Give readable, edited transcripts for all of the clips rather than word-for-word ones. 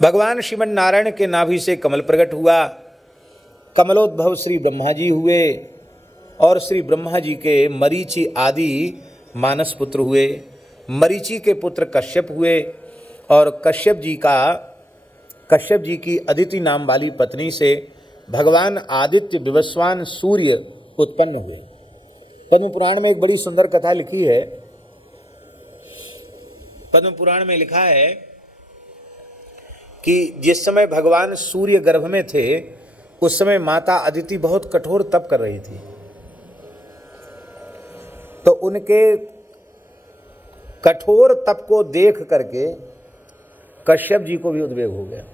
भगवान श्रीमन नारायण के नाभि से कमल प्रकट हुआ, कमलोद्भव श्री ब्रह्मा जी हुए और श्री ब्रह्मा जी के मरीचि आदि मानस पुत्र हुए। मरीचि के पुत्र कश्यप हुए और कश्यप जी की अदिति नाम वाली पत्नी से भगवान आदित्य विवस्वान सूर्य उत्पन्न हुए। पद्म पुराण में एक बड़ी सुंदर कथा लिखी है। पद्म पुराण में लिखा है कि जिस समय भगवान सूर्य गर्भ में थे उस समय माता अदिति बहुत कठोर तप कर रही थी, तो उनके कठोर तप को देख करके कश्यप जी को भी उद्वेग हो गया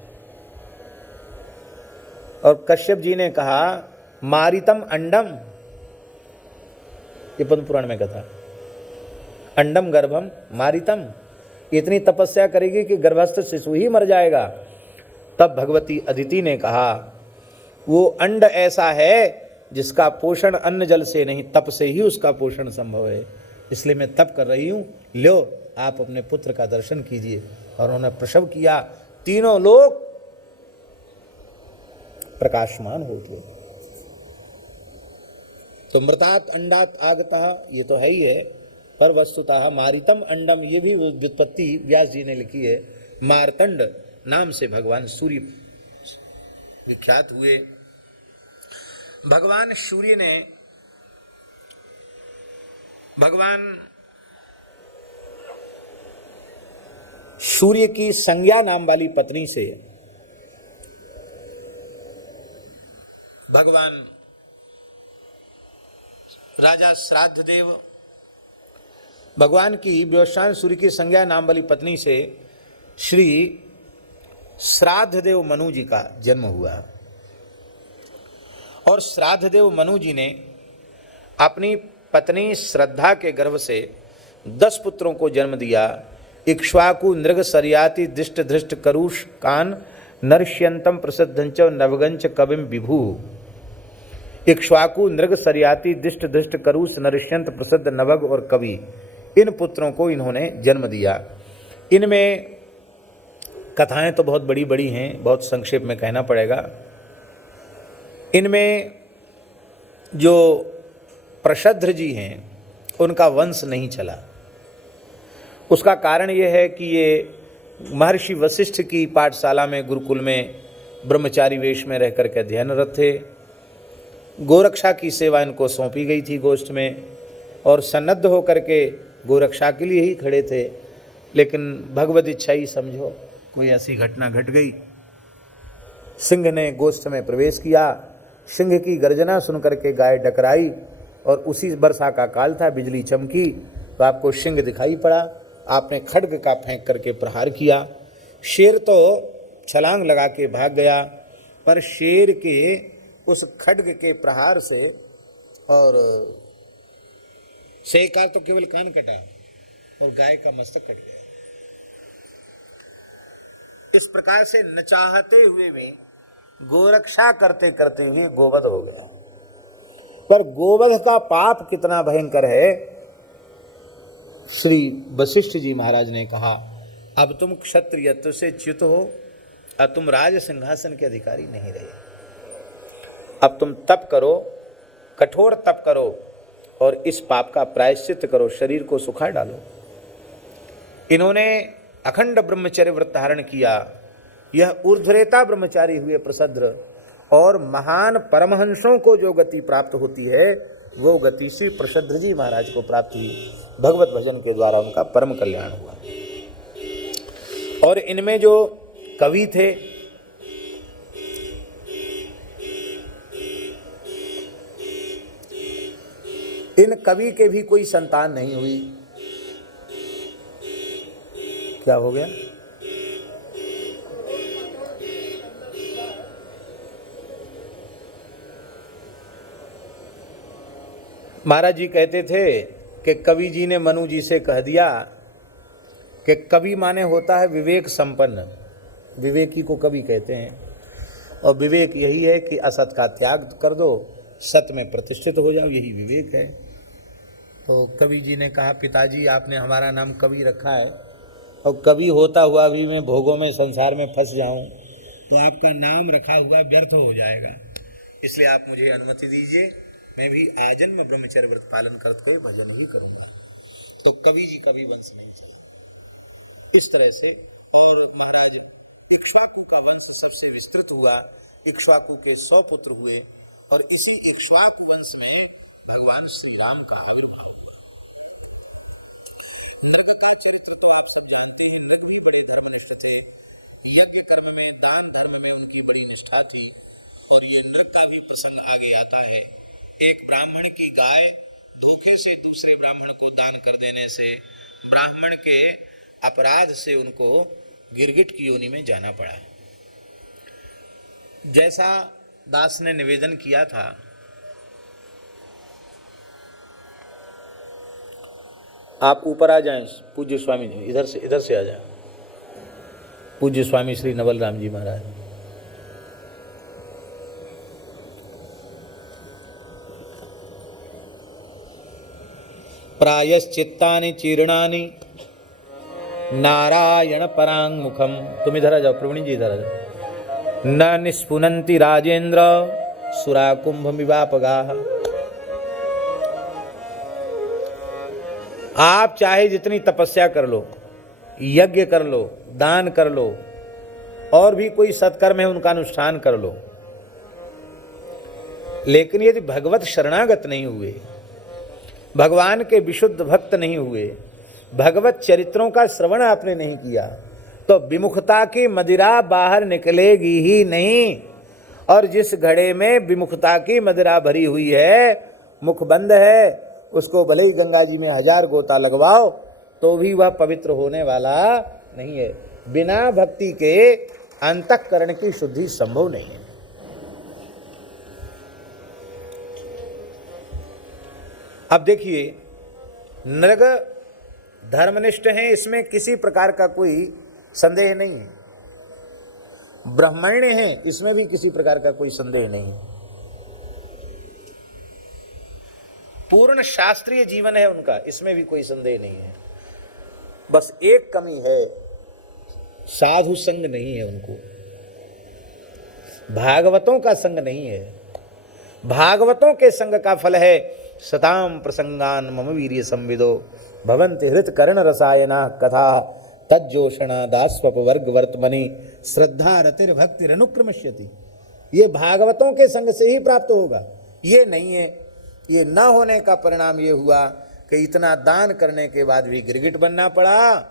और कश्यप जी ने कहा मारितम अंडम, ये पद्म पुराण में कथा, अंडम गर्भम मारितम, इतनी तपस्या करेगी कि गर्भस्थ शिशु ही मर जाएगा। तब भगवती अदिति ने कहा वो अंड ऐसा है जिसका पोषण अन्न जल से नहीं तप से ही उसका पोषण संभव है, इसलिए मैं तप कर रही हूँ, लो आप अपने पुत्र का दर्शन कीजिए। और उन्होंने प्रसव किया, तीनों लोग प्रकाशमान हो उठे। तो मृतात अंडात आगतः, ये तो है ही है, पर वस्तुतः मारितम अंडम, ये भी व्युत्पत्ति व्यास जी ने लिखी है। मार्तंड नाम से भगवान सूर्य विख्यात हुए। भगवान सूर्य की संज्ञा नाम वाली पत्नी से भगवान राजा श्राद्धदेव, भगवान की विवस्वान सूर्य की संज्ञा नाम वाली पत्नी से श्री श्राद्धदेव मनु जी का जन्म हुआ। और श्राद्धदेव मनु जी ने अपनी पत्नी श्रद्धा के गर्भ से 10 पुत्रों को जन्म दिया। इक्ष्वाकु नृग सरियाति दिष्ट धृष्ट करुष कान नर्ष्यंतम प्रसिद्धंच नवगंच कविम विभु। इक्ष्वाकु नृग सरियाति दिष्ट धृष्ट करुष नर्ष्यंत प्रसिद्ध नवग और कवि, इन पुत्रों को इन्होंने जन्म दिया। इनमें कथाएं तो बहुत बड़ी बड़ी हैं, बहुत संक्षेप में कहना पड़ेगा। इनमें जो प्रशद्र जी हैं उनका वंश नहीं चला। उसका कारण ये है कि ये महर्षि वशिष्ठ की पाठशाला में गुरुकुल में ब्रह्मचारी वेश में रह कर के अध्ययनरत थे। गोरक्षा की सेवा इनको सौंपी गई थी गोष्ठ में और सन्नद्ध होकर के गोरक्षा के लिए ही खड़े थे। लेकिन भगवत इच्छा ही समझो, कोई ऐसी घटना घट गई। सिंह ने गोष्ठ में प्रवेश किया, सिंह की गर्जना सुनकर के गाय डकराई और उसी वर्षा का काल था, बिजली चमकी तो आपको सिंह दिखाई पड़ा। आपने खड्ग का फेंक करके प्रहार किया। शेर तो छलांग लगा के भाग गया, पर शेर के उस खड्ग के प्रहार से और सेकार तो केवल कान कटा और गाय का मस्तक कट गया। इस प्रकार से न चाहते हुए भी गोरक्षा करते करते हुए गोवध हो गया। पर गोवध का पाप कितना भयंकर है, श्री वशिष्ठ जी महाराज ने कहा अब तुम क्षत्रियत्व से च्युत हो, अब तुम राज सिंहासन के अधिकारी नहीं रहे। अब तुम तप करो, कठोर तप करो और इस पाप का प्रायश्चित करो, शरीर को सुखा डालो। इन्होंने अखंड ब्रह्मचर्य व्रत धारण किया। यह ऊर्ध्वरेता ब्रह्मचारी हुए प्रसिद्ध और महान परमहंसों को जो गति प्राप्त होती है वो गति श्री प्रसिद्ध जी महाराज को प्राप्त हुई। भगवत भजन के द्वारा उनका परम कल्याण हुआ। और इनमें जो कवि थे इन कवि के भी कोई संतान नहीं हुई। क्या हो गया? महाराज जी कहते थे कि कवि जी ने मनु जी से कह दिया कि कवि माने होता है विवेक संपन्न, विवेकी को कवि कहते हैं। और विवेक यही है कि असत का त्याग कर दो, सत में प्रतिष्ठित हो जाओ, यही विवेक है। तो कवि जी ने कहा पिताजी आपने हमारा नाम कवि रखा है और कभी होता हुआ भी मैं भोगों में संसार में फंस जाऊं तो आपका नाम रखा हुआ व्यर्थ हो जाएगा। इसलिए आप मुझे अनुमति दीजिए, मैं भी आजन्म ब्रह्मचर्य व्रत पालन करके भजन ही करूँगा। तो कवि जी का भी वंश नहीं चला इस तरह से। और महाराज इक्ष्वाकु का वंश सबसे विस्तृत हुआ। इक्ष्वाकु के 100 पुत्र हुए और इसी इक्ष्वाकु वंश में भगवान श्री राम का आविर्भाव हुआ। नृग का चरित्र तो आप सब जानते हैं। नृग भी बड़े धर्मनिष्ठ थे। यज्ञ कर्म में, दान धर्म में उनकी बड़ी निष्ठा थी। और ये नृग का भी प्रसंग आगे आता है। एक ब्राह्मण की गाय धोखे से दूसरे ब्राह्मण को दान कर देने से ब्राह्मण के अपराध से उनको गिरगिट की योनि में जाना पड़ा। जैसा दास ने निवेदन किया था, आप ऊपर आ जाएं पूज्य स्वामी जी, इधर से आ जाएं पूज्य स्वामी श्री नवल राम जी महाराज। प्रायश्चित्तानि चीर्णानि नारायण परांग मुखम। तुम इधर आ जाओ, प्रवीण जी इधर आ जाओ। न निस्पुनन्ति राजेंद्र सुरा कुंभ विवापगाः। आप चाहे जितनी तपस्या कर लो, यज्ञ कर लो, दान कर लो, और भी कोई सत्कर्म है उनका अनुष्ठान कर लो, लेकिन यदि भगवत शरणागत नहीं हुए, भगवान के विशुद्ध भक्त नहीं हुए, भगवत चरित्रों का श्रवण आपने नहीं किया, तो विमुखता की मदिरा बाहर निकलेगी ही नहीं। और जिस घड़े में विमुखता की मदिरा भरी हुई है, मुख बंद है, उसको भले ही गंगा जी में 1000 गोता लगवाओ तो भी वह पवित्र होने वाला नहीं है। बिना भक्ति के अंतःकरण की शुद्धि संभव नहीं है। अब देखिए, नृग धर्मनिष्ठ हैं, इसमें किसी प्रकार का कोई संदेह नहीं है। ब्राह्मण्य हैं, इसमें भी किसी प्रकार का कोई संदेह नहीं है। पूर्ण शास्त्रीय जीवन है उनका, इसमें भी कोई संदेह नहीं है। बस एक कमी है, साधु संग नहीं है उनको, भागवतों का संग नहीं है। भागवतों के संग का फल है सताम प्रसंगान मम वीर्य संविदो भवन्ति हृत कर्ण रसायना कथा तज्जोषणा दास्वप वर्ग वर्तमनि श्रद्धा रतिर भक्ति अनुक्रमिष्यति। ये भागवतों के संग से ही प्राप्त होगा, ये नहीं है। ये न होने का परिणाम ये हुआ कि इतना दान करने के बाद भी गिरगिट बनना पड़ा।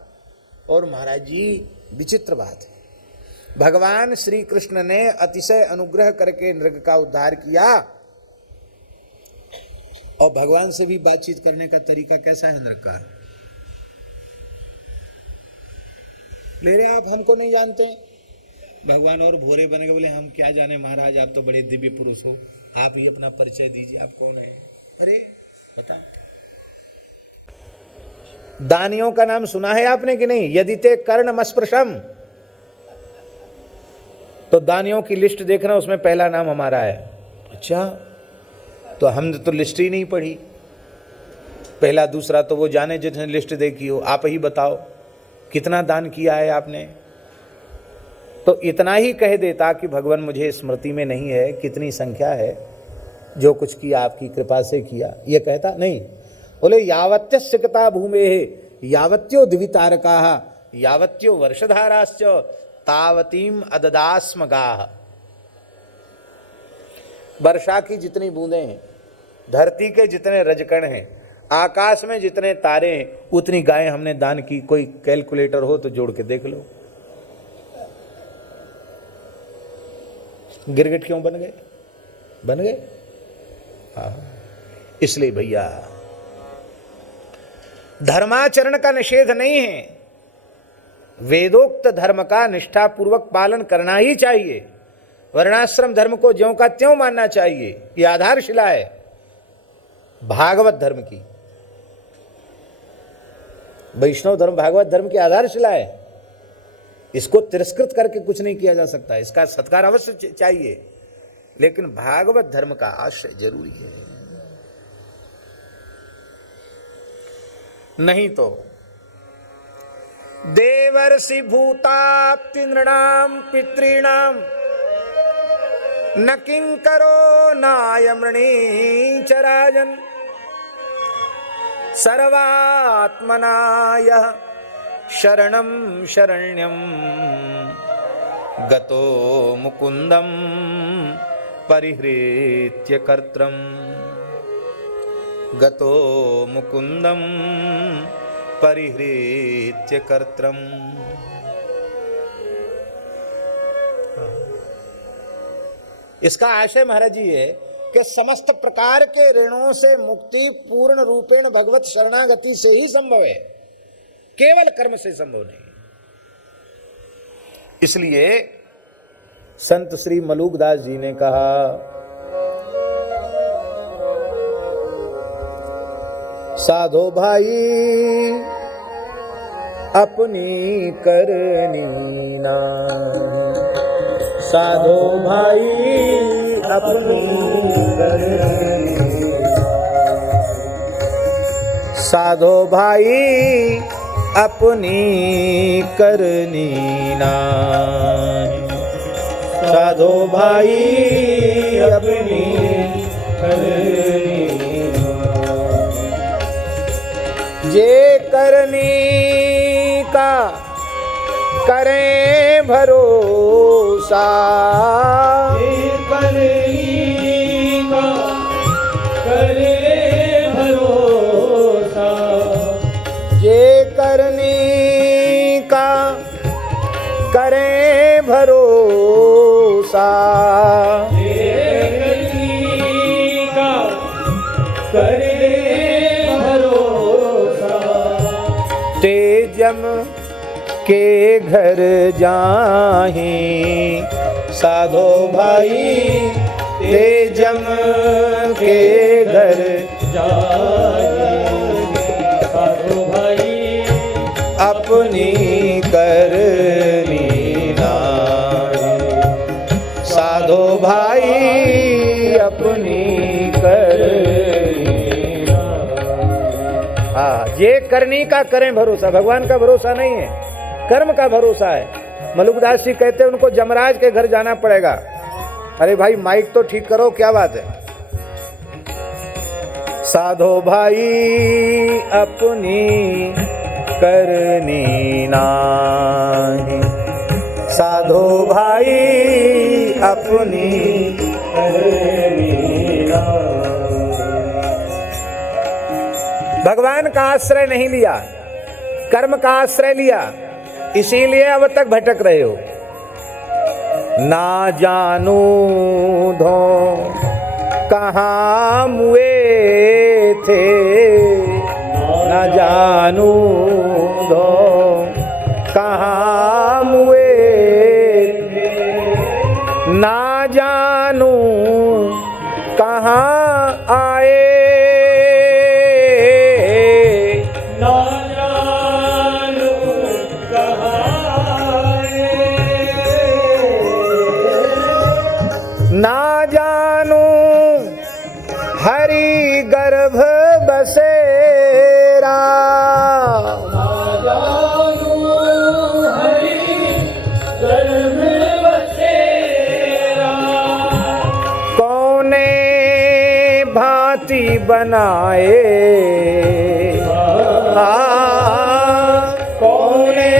और महाराज जी विचित्र बात है, भगवान श्री कृष्ण ने अतिशय अनुग्रह करके नृग का उद्धार किया, और भगवान से भी बातचीत करने का तरीका कैसा है नृग का? ले रहे आप हमको नहीं जानते। भगवान और भोरे बन गए, बोले हम क्या जाने महाराज, आप तो बड़े दिव्य पुरुष हो, आप ही अपना परिचय दीजिए, आप कौन हैं? अरे बता, दानियों का नाम सुना है आपने कि नहीं? यदि ते कर्णमस्पृशम, तो दानियों की लिस्ट देखना, उसमें पहला नाम हमारा है। अच्छा, तो हमने तो लिस्ट ही नहीं पढ़ी, पहला दूसरा तो वो जाने जिसने लिस्ट देखी हो। आप ही बताओ कितना दान किया है आपने? तो इतना ही कह देता कि भगवान मुझे स्मृति में नहीं है कितनी संख्या है, जो कुछ किया आपकी कृपा से किया, ये कहता नहीं। बोले यावत्य सिकता भूमे यावत्यो द्वितारकाः यावत्यो वर्षधाराश्च तावतीम अददास्म गाः। वर्षा की जितनी बूंदें हैं, धरती के जितने रजकण हैं, आकाश में जितने तारे हैं, उतनी गायें हमने दान की। कोई कैलकुलेटर हो तो जोड़ के देख लो। गिरगिट क्यों बन गए? बन गए इसलिए भैया धर्माचरण का निषेध नहीं है, वेदोक्त धर्म का निष्ठापूर्वक पालन करना ही चाहिए। वर्णाश्रम धर्म को ज्यों का त्यों मानना चाहिए, ये आधारशिला है भागवत धर्म की। वैष्णव धर्म भागवत धर्म की आधारशिला है, इसको तिरस्कृत करके कुछ नहीं किया जा सकता। इसका सत्कार अवश्य चाहिए, लेकिन भागवत धर्म का आश्रय जरूरी है। नहीं तो देवर्षि भूताप्ति नृणाम पितॄणाम न किंकरो नायमृणी च राजन् सर्वात्मना यः शरणं शरण्यं गतो मुकुन्दं परिहृत्य कर्त्रं गतो मुकुन्दं परिहृत्य कर्त्रं। इसका आशय महाराज जी है कि समस्त प्रकार के ऋणों से मुक्ति पूर्ण रूपेण भगवत शरणागति से ही संभव है, केवल कर्म से संभव नहीं। इसलिए संत श्री मलूकदास जी ने कहा, साधो भाई अपनी करनी नाहीं, साधो भाई अपनी करनी, साधो भाई अपनी करनी नाहीं, साधो भाई अपनी करनी, जे करनी का करें भरोसा, जे करनी का करें भरोसा, जे करनी का करें भरोसा, जे करनी का करें भरोसा, तेजम के घर जाहीं, साधो भाई तेजम के घर जाहीं, साधो भाई अपनी करनी नाहीं, साधो भाई अपनी करनी नाहीं। हाँ, ये करनी का करें भरोसा, भगवान का भरोसा नहीं है, कर्म का भरोसा है। मलुकदास जी कहते हैं उनको जमराज के घर जाना पड़ेगा। अरे भाई माइक तो ठीक करो, क्या बात है। साधो भाई अपनी करनी नाहीं, साधो भाई अपनी करनी नाहीं। भगवान का आश्रय नहीं लिया, कर्म का आश्रय लिया, इसीलिए अब तक भटक रहे हो। ना जानू धो कहाँ मुए थे, ना जानू धो कहाँ मुए थे, ना जानू कहाँ आए, ना जानू हरि गर्भ बसेरा, ना जानू हरि गर्भ बसेरा, कौने भांति बनाए, कौने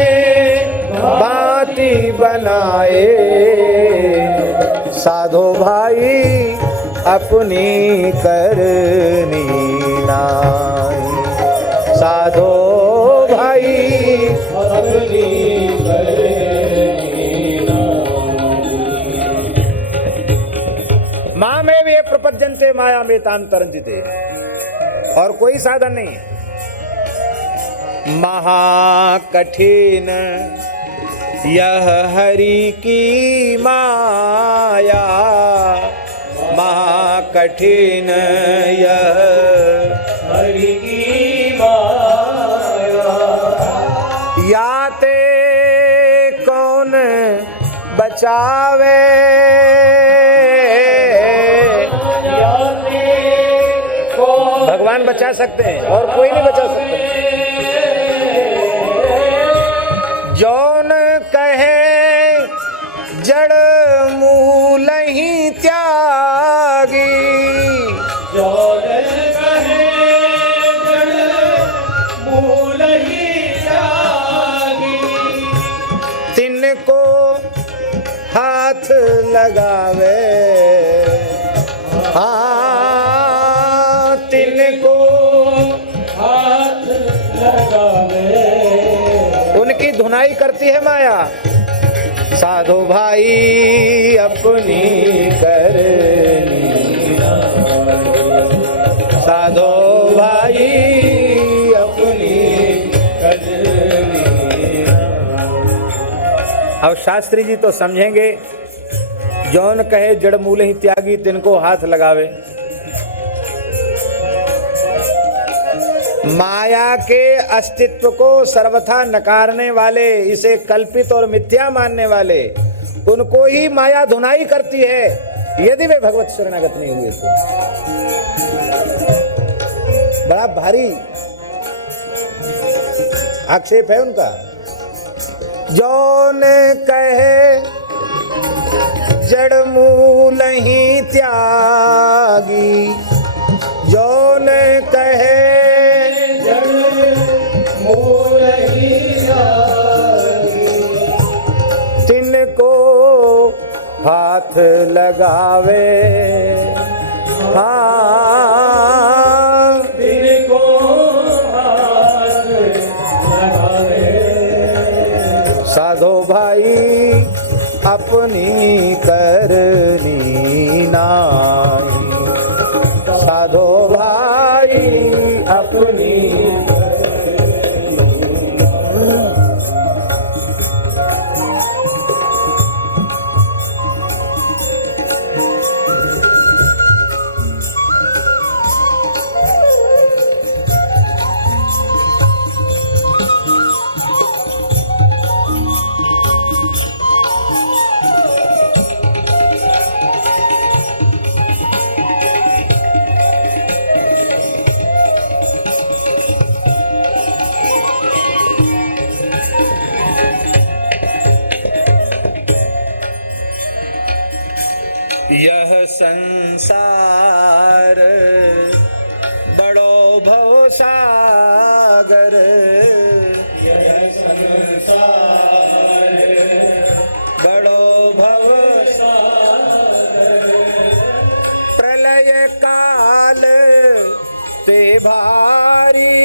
भांति बनाए, साधो भाई अपनी करनी नाहीं, साधो भाई अपनी करनी नाहीं। माँ में वे प्रपद्यन्ते माया में ताम तरंजिते, और कोई साधन नहीं है। महाकठिन यह हरि की माया, महाकठिन यह हरि की माया, याते कौन बचावे, याते कौन भगवान बचा सकते हैं और कोई नहीं बचा सकता। जड़ मूल ही त्यागी। जौन कहे जड़ मूल ही त्यागी। तिनको हाथ लगावे, तिनको हाथ लगावे। उनकी धुनाई करती है माया। साधो भाई अपनी करनी नाई, साधो भाई अपनी करनी नाई। अब शास्त्री जी तो समझेंगे, जौन कहे जड़ मूल ही त्यागी तिनको हाथ लगावे। माया के अस्तित्व को सर्वथा नकारने वाले, इसे कल्पित और मिथ्या मानने वाले, उनको ही माया धुनाई करती है, यदि वे भगवत शरणागत नहीं हुए तो। बड़ा भारी आक्षेप है उनका। जौन कहे जड़ मूल ही त्यागी, जौन कहे मूल ही त्यागी। तिनको हाथ लगावे, तिनको हाथ लगावे। साधो भाई अपनी करनी नाई, साधो भाई अपनी। यह संसार बड़ो भवसागर, यह संसार बड़ो भवसागर। प्रलय काल ते भारी,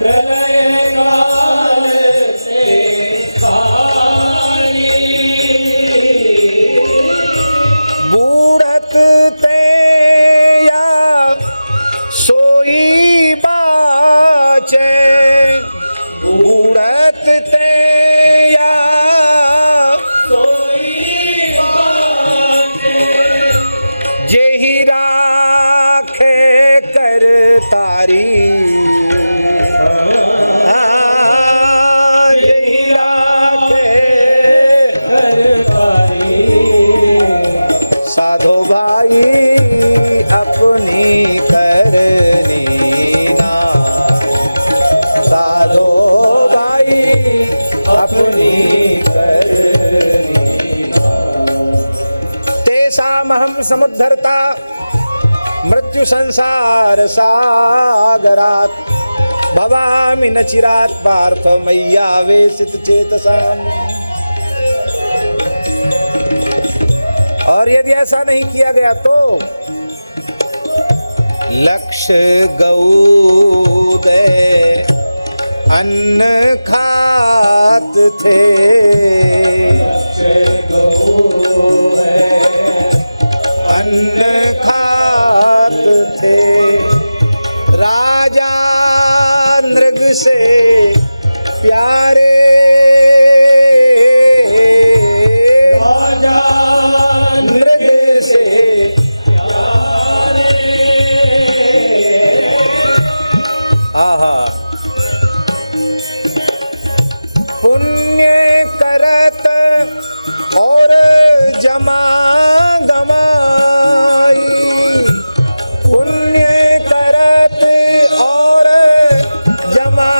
प्रलय काल से भारी। बूढ़त ते या सोई बाचे, बूढ़त ते या सोई बाटे। जेहि राखे कर तारी, जेहि राखे कर तारी। साधो भाई अपनी करनी नाई, साधो भाई अपनी करनी नाई। तेषामहं समुद्धर्ता मृत्यु संसार सागरात्, भवामि न चिरात् पार्थ मय्यावेशित चेतसाम्। और यदि ऐसा नहीं किया गया तो लक्ष्य गऊ दे अन्न खात थे, लक्ष्य गऊ है अन्न खात थे। राजा नृग से प्यारे, राजा नृग से प्यारे। आहा। पुण्य करत और जमा गमाई, पुण्य करत और जमा।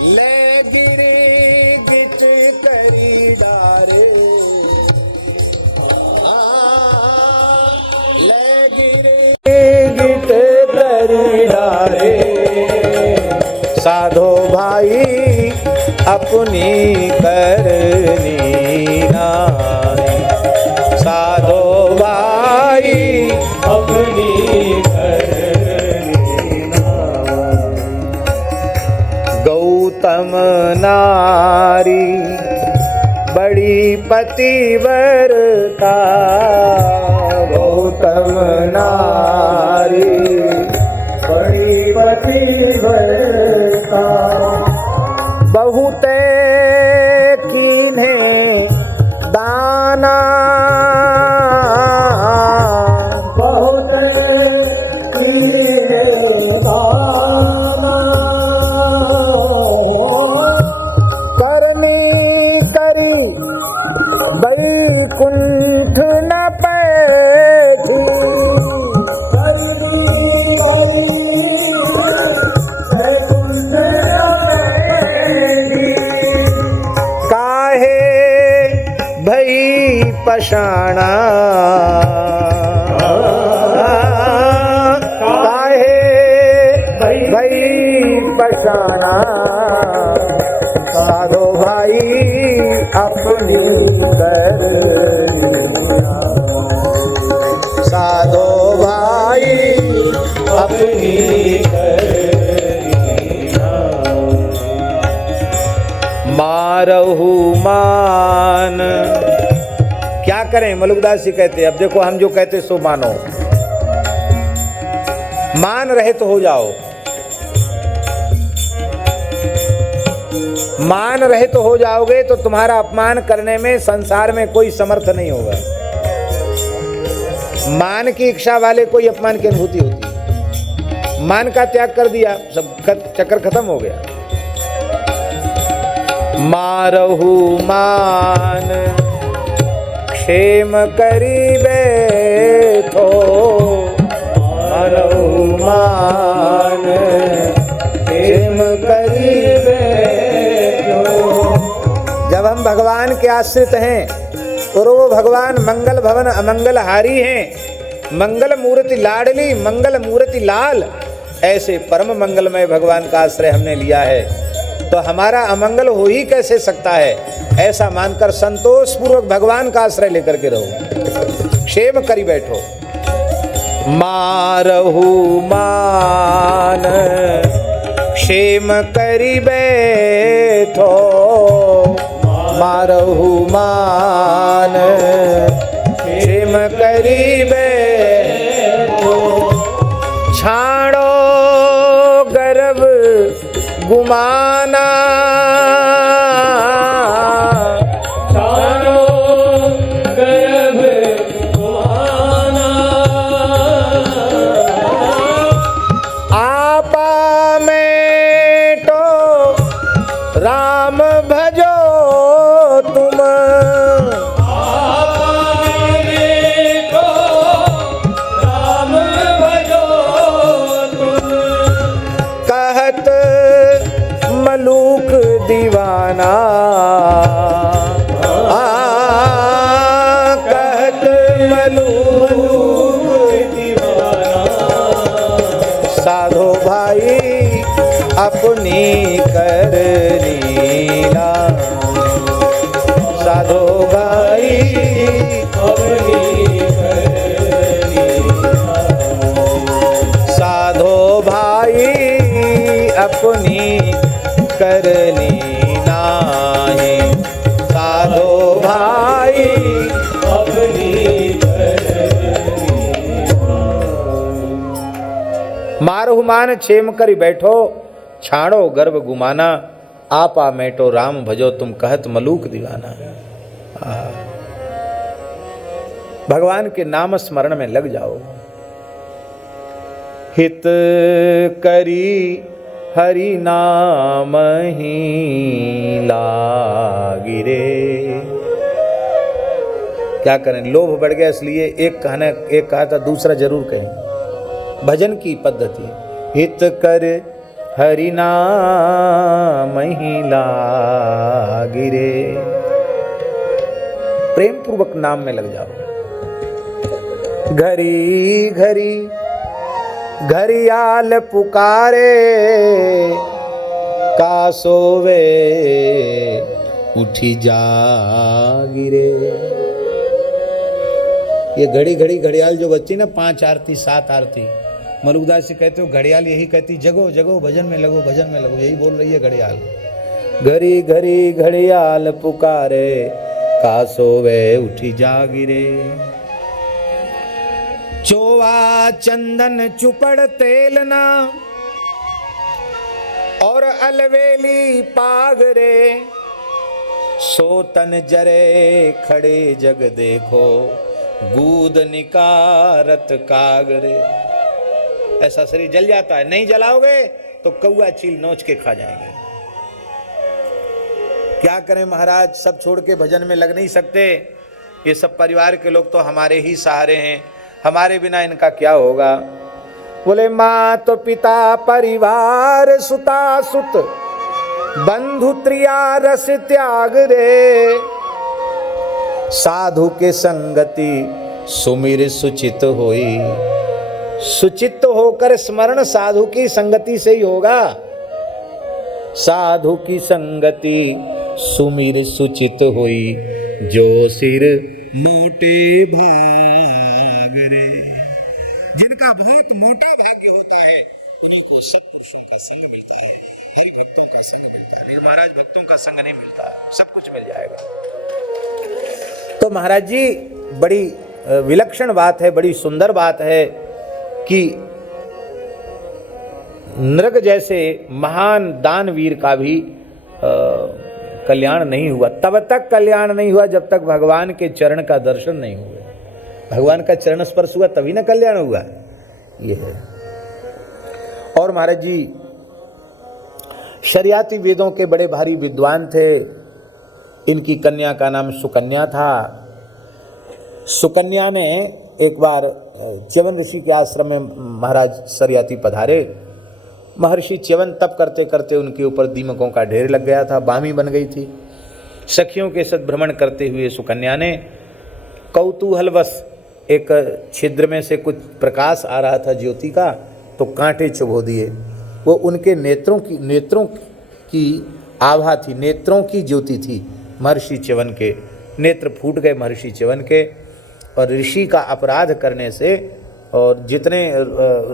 ले गिरे गिट करी डारे, ले गिरे गिट करी डारे, साधो भाई अपनी करनी नाई, साधो भाई अपनी करनी नाई। गौतम नारी बड़ी पतिव्रता, गौतम नारी बड़ी पतिव्रता, बहुते कीन्हे दाना, बहुत कीने दाना, करनी करी बैकुंठ न पैठी, करनी करी वैकुंठ बैठी, काहे भई पशाणा, काहे भई पशाणा, साधो भाई अपनी करनी नाई, साधो भाई अपनी करनी नाई। मारहु मान, क्या करें? मलुकदास जी कहते अब देखो हम जो कहते सो मानो, मान रहे तो हो जाओ, मान रहे तो हो जाओगे तो तुम्हारा अपमान करने में संसार में कोई समर्थ नहीं होगा। मान की इच्छा वाले कोई अपमान की अनुभूति होती है, मान का त्याग कर दिया सब चक्कर खत्म हो गया। मारहु मान क्षेम करीबे थो, मारहु मान क्षेम करीबे थो। जब हम भगवान के आश्रित हैं और वो भगवान मंगल भवन अमंगलहारी हैं, मंगल मूर्ति लाडली मंगल मूर्ति लाल, ऐसे परम मंगलमय भगवान का आश्रय हमने लिया है, तो हमारा अमंगल हो ही कैसे सकता है? ऐसा मानकर संतोष पूर्वक भगवान का आश्रय लेकर के रहो, क्षेम करी बैठो। मारहु मान क्षेम करी बैठो, मारहु मान क्षेम करी बैठो, छाड़ो गर्व गुमाना, छाड़ो गर्भ गुमाना, आपा मेटो राम भजो तुम, आपने को राम भजो तुम, कहत मलूक दीवाना, कहत मलूक दीवाना, साधो भाई अपनी करनी नाई, साधो भाई अपनी करनी नाई, साधो भाई अपनी करनी नाई, साधो भाई अपनी करनी नाई। मारहु मान क्षेम करी बैठो, छाड़ो गर्भ गुमाना, आपा मेटो राम भजो तुम, कहत मलूक दीवाना। भगवान के नाम स्मरण में लग जाओ। हित करी हरि नाम ही लागिरे। क्या करें, लोभ बढ़ गया, इसलिए एक कहा था दूसरा जरूर कहेंगे। भजन की पद्धति, हित कर हरि नाम ही लागिरे। प्रेम पूर्वक नाम में लग जाओ। घरी घरी घरियाल पुकारे, का सोवे उठी जागिरे। ये घड़ी घड़ी घड़ियाल जो बजती ना, 5 आरती 7 आरती, मलुकदास जी कहते हो घड़ियाल यही कहती, जगो जगो भजन में लगो, भजन में लगो, यही बोल रही है घड़ियाल। घड़ी घड़ी घड़ियाल पुकारे, का सोवे उठी जागिरे। चोवा चंदन चुपड़ तेलना, और अलवेली पागरे। सोतन जरे खड़े जग देखो, गूद निकारत कागरे। ऐसा शरीर जल जाता है, नहीं जलाओगे तो कौआ चील नोच के खा जाएंगे। क्या करें महाराज, सब छोड़ के भजन में लग नहीं सकते। ये सब परिवार के लोग तो हमारे ही सहारे हैं, हमारे बिना इनका क्या होगा। बोले माँ तो पिता परिवार सुता सुत, बंधु त्रिया रस त्याग रे। साधु के संगति सुमिर सुचित होई। सुचित होकर स्मरण साधु की संगति से ही होगा। साधु की संगति सुमिर सुचित होई, जो सिर मोटे भाग रे। जिनका बहुत मोटा भाग्य होता है, उन्हीं को सत्पुरुषों का संग मिलता है, हरि भक्तों का संग मिलता है। नहीं महाराज, भक्तों का संग नहीं मिलता, सब कुछ मिल जाएगा। तो महाराज जी, बड़ी विलक्षण बात है, बड़ी सुंदर बात है कि नृग जैसे महान दानवीर का भी कल्याण नहीं हुआ। तब तक कल्याण नहीं हुआ जब तक भगवान के चरण का दर्शन नहीं हुआ। भगवान का चरण स्पर्श हुआ तभी ना कल्याण हुआ। ये है। और महाराज जी शरियाती वेदों के बड़े भारी विद्वान थे। इनकी कन्या का नाम सुकन्या था। सुकन्या ने एक बार च्यवन ऋषि के आश्रम में महाराज शरियाती पधारे। महर्षि च्यवन तप करते करते उनके ऊपर दीमकों का ढेर लग गया था, बामी बन गई थी। सखियों के साथ भ्रमण करते हुए सुकन्या ने कौतूहलवश एक छिद्र में से कुछ प्रकाश आ रहा था ज्योति का, तो कांटे चुभो दिए। वो उनके नेत्रों की आभा थी, नेत्रों की ज्योति थी। महर्षि च्यवन के नेत्र फूट गए महर्षि च्यवन के, और ऋषि का अपराध करने से और जितने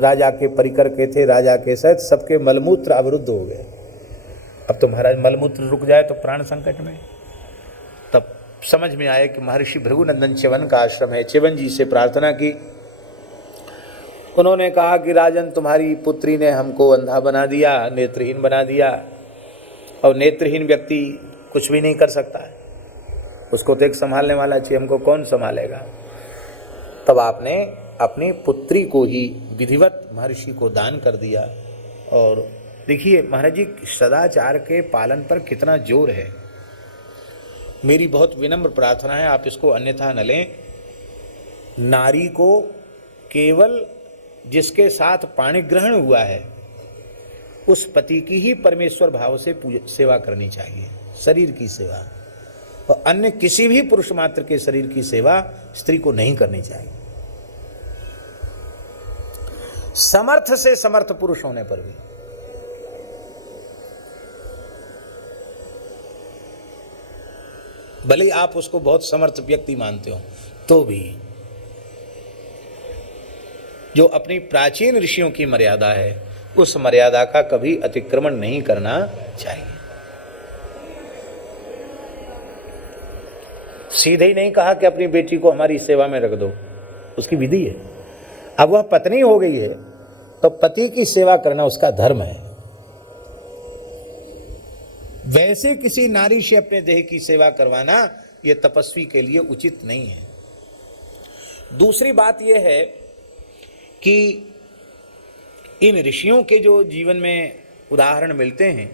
राजा के परिकर के थे, राजा के सहित सबके मलमूत्र अवरुद्ध हो गए। अब तो महाराज मलमूत्र रुक जाए तो प्राण संकट में। तब समझ में आया कि महर्षि भृगुनंदन च्यवन का आश्रम है। च्यवन जी से प्रार्थना की। उन्होंने कहा कि राजन, तुम्हारी पुत्री ने हमको अंधा बना दिया, नेत्रहीन बना दिया, और नेत्रहीन व्यक्ति कुछ भी नहीं कर सकता है, उसको तो एक संभालने वाला चाहिए, हमको कौन संभालेगा। तब आपने अपनी पुत्री को ही विधिवत महर्षि को दान कर दिया। और देखिए महाराज जी, सदाचार के पालन पर कितना जोर है। मेरी बहुत विनम्र प्रार्थना है, आप इसको अन्यथा न लें। नारी को केवल जिसके साथ पाणी ग्रहण हुआ है उस पति की ही परमेश्वर भाव से सेवा करनी चाहिए, शरीर की सेवा। और अन्य किसी भी पुरुष मात्र के शरीर की सेवा स्त्री को नहीं करनी चाहिए, समर्थ से समर्थ पुरुष होने पर भी। भले आप उसको बहुत समर्थ व्यक्ति मानते हो, तो भी जो अपनी प्राचीन ऋषियों की मर्यादा है, उस मर्यादा का कभी अतिक्रमण नहीं करना चाहिए। सीधे ही नहीं कहा कि अपनी बेटी को हमारी सेवा में रख दो, उसकी विधि है। अब वह पत्नी हो गई है तो पति की सेवा करना उसका धर्म है। वैसे किसी नारी से अपने देह की सेवा करवाना यह तपस्वी के लिए उचित नहीं है। दूसरी बात यह है कि इन ऋषियों के जो जीवन में उदाहरण मिलते हैं,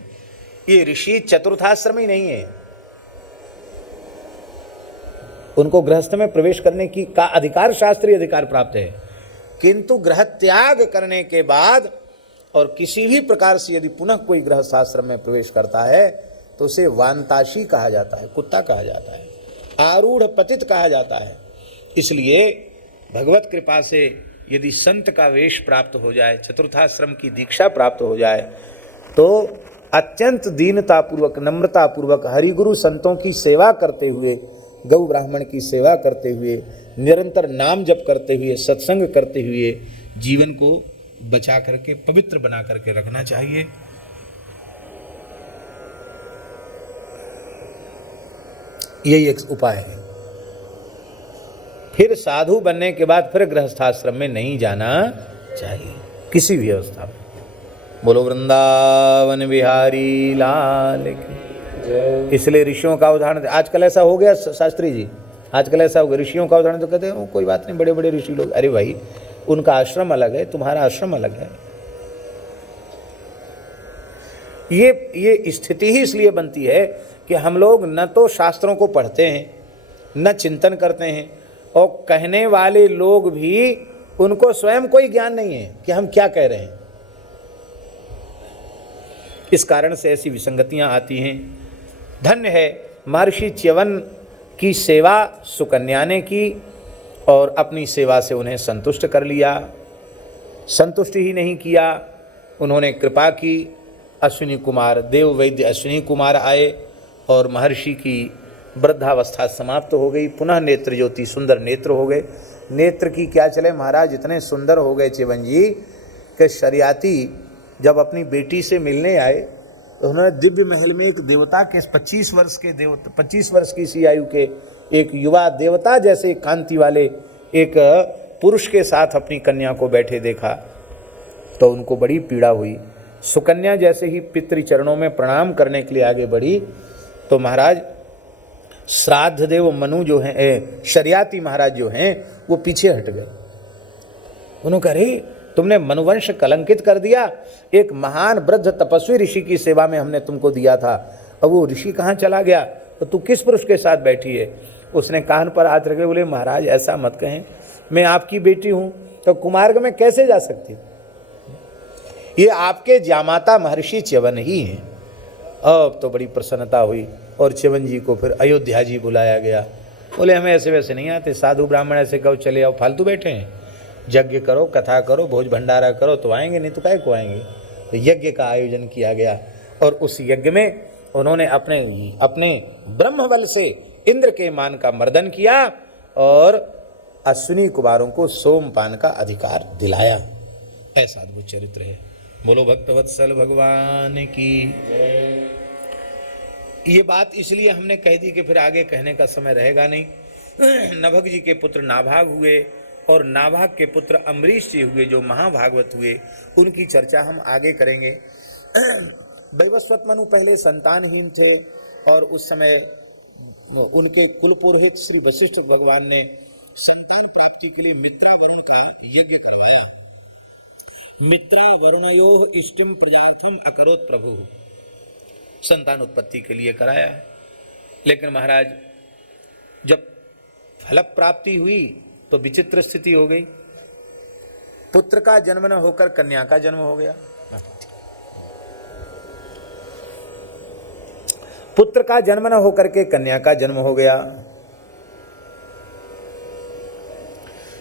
ये ऋषि चतुर्थाश्रमी नहीं है। उनको गृहस्थ में प्रवेश करने की का अधिकार, शास्त्रीय अधिकार प्राप्त है, किंतु गृह त्याग करने के बाद और किसी भी प्रकार से यदि पुनः कोई गृहस्थाश्रम में प्रवेश करता है तो उसे वांताशी कहा जाता है, कुत्ता कहा जाता है, आरूढ़ पतित कहा जाता है। इसलिए भगवत कृपा से यदि संत का वेश प्राप्त हो जाए, चतुर्थाश्रम की दीक्षा प्राप्त हो जाए, तो अत्यंत दीनतापूर्वक, नम्रतापूर्वक हरिगुरु संतों की सेवा करते हुए, गौ ब्राह्मण की सेवा करते हुए, निरंतर नाम जप करते हुए, सत्संग करते हुए जीवन को बचा करके, पवित्र बना करके रखना चाहिए। यही एक उपाय है। फिर साधु बनने के बाद फिर गृहस्थाश्रम में नहीं जाना चाहिए किसी भी अवस्था में। बोलो वृंदावन बिहारी लाल की। इसलिए ऋषियों का उदाहरण, आजकल ऐसा हो गया शास्त्री जी, आजकल ऐसा हो गया, ऋषियों का उदाहरण तो कहते हैं कोई बात नहीं, बड़े बड़े ऋषि लोग, अरे भाई उनका आश्रम अलग है, तुम्हारा आश्रम अलग है। ये स्थिति ही इसलिए बनती है कि हम लोग न तो शास्त्रों को पढ़ते हैं, न चिंतन करते हैं, और कहने वाले लोग भी, उनको स्वयं कोई ज्ञान नहीं है कि हम क्या कह रहे हैं। इस कारण से ऐसी विसंगतियां आती हैं। धन्य है महर्षि च्यवन की सेवा सुकन्या ने की और अपनी सेवा से उन्हें संतुष्ट कर लिया। संतुष्ट ही नहीं किया, उन्होंने कृपा की। अश्विनी कुमार, देव वैद्य अश्विनी कुमार आए और महर्षि की वृद्धावस्था समाप्त हो गई, पुनः नेत्र ज्योति, सुंदर नेत्र हो गए। नेत्र की क्या चले महाराज, इतने सुंदर हो गए च्यवन जी कि शरियाती जब अपनी बेटी से मिलने आए तो उन्होंने दिव्य महल में एक देवता के 25 वर्ष की सी आयु के एक युवा देवता जैसे कांति वाले एक पुरुष के साथ अपनी कन्या को बैठे देखा तो उनको बड़ी पीड़ा हुई। सुकन्या जैसे ही पितृचरणों में प्रणाम करने के लिए आगे बढ़ी तो महाराज श्राद्ध देव मनु जो हैं, शरियाती महाराज जो हैं, वो पीछे हट गए। उन्होंने कहा अरे तुमने मनुवंश कलंकित कर दिया, एक महान वृद्ध तपस्वी ऋषि की सेवा में हमने तुमको दिया था, अब वो ऋषि कहाँ चला गया, तो तू किस पुरुष के साथ बैठी है। उसने कान पर हाथ रखे, बोले महाराज ऐसा मत कहें, मैं आपकी बेटी हूँ तो कुमार्ग में कैसे जा सकती, ये आपके जामाता महर्षि च्यवन ही हैं। अब तो बड़ी प्रसन्नता हुई और च्यवन जी को फिर अयोध्या जी बुलाया गया। बोले हमें ऐसे वैसे नहीं आते, साधु ब्राह्मण ऐसे कहो चले आओ, फालतू बैठे हैं, यज्ञ करो, कथा करो, भोज भंडारा करो तो आएंगे, नहीं तो काहे को आएंगे। तो यज्ञ का आयोजन किया गया और उस यज्ञ में उन्होंने अपने ब्रह्म बल से इंद्र के मान का मर्दन किया और अश्विनी कुमारों को सोमपान का अधिकार दिलाया। ऐसा अद्भुत चरित्र है। बोलो भक्तवत्सल भगवान की। ये बात इसलिए हमने कह दी कि फिर आगे कहने का समय रहेगा नहीं। नभग जी के पुत्र नाभाग हुए और नाभाग के पुत्र अम्बरीश जी हुए जो महाभागवत हुए, उनकी चर्चा हम आगे करेंगे। वैवस्वत मनु पहले संतानहीन थे और उस समय उनके कुलपुरोहित श्री वशिष्ठ भगवान ने संतान प्राप्ति के लिए मित्रा वरुण का यज्ञ करवाया। मित्रा वरुणयोः इष्टिम प्रजार्थम अकरोत् प्रभु, संतान उत्पत्ति के लिए कराया। लेकिन महाराज जब फल प्राप्ति हुई तो विचित्र स्थिति हो गई। पुत्र का जन्म न होकर कन्या का जन्म हो गया। पुत्र का जन्म न होकर के कन्या का जन्म हो गया।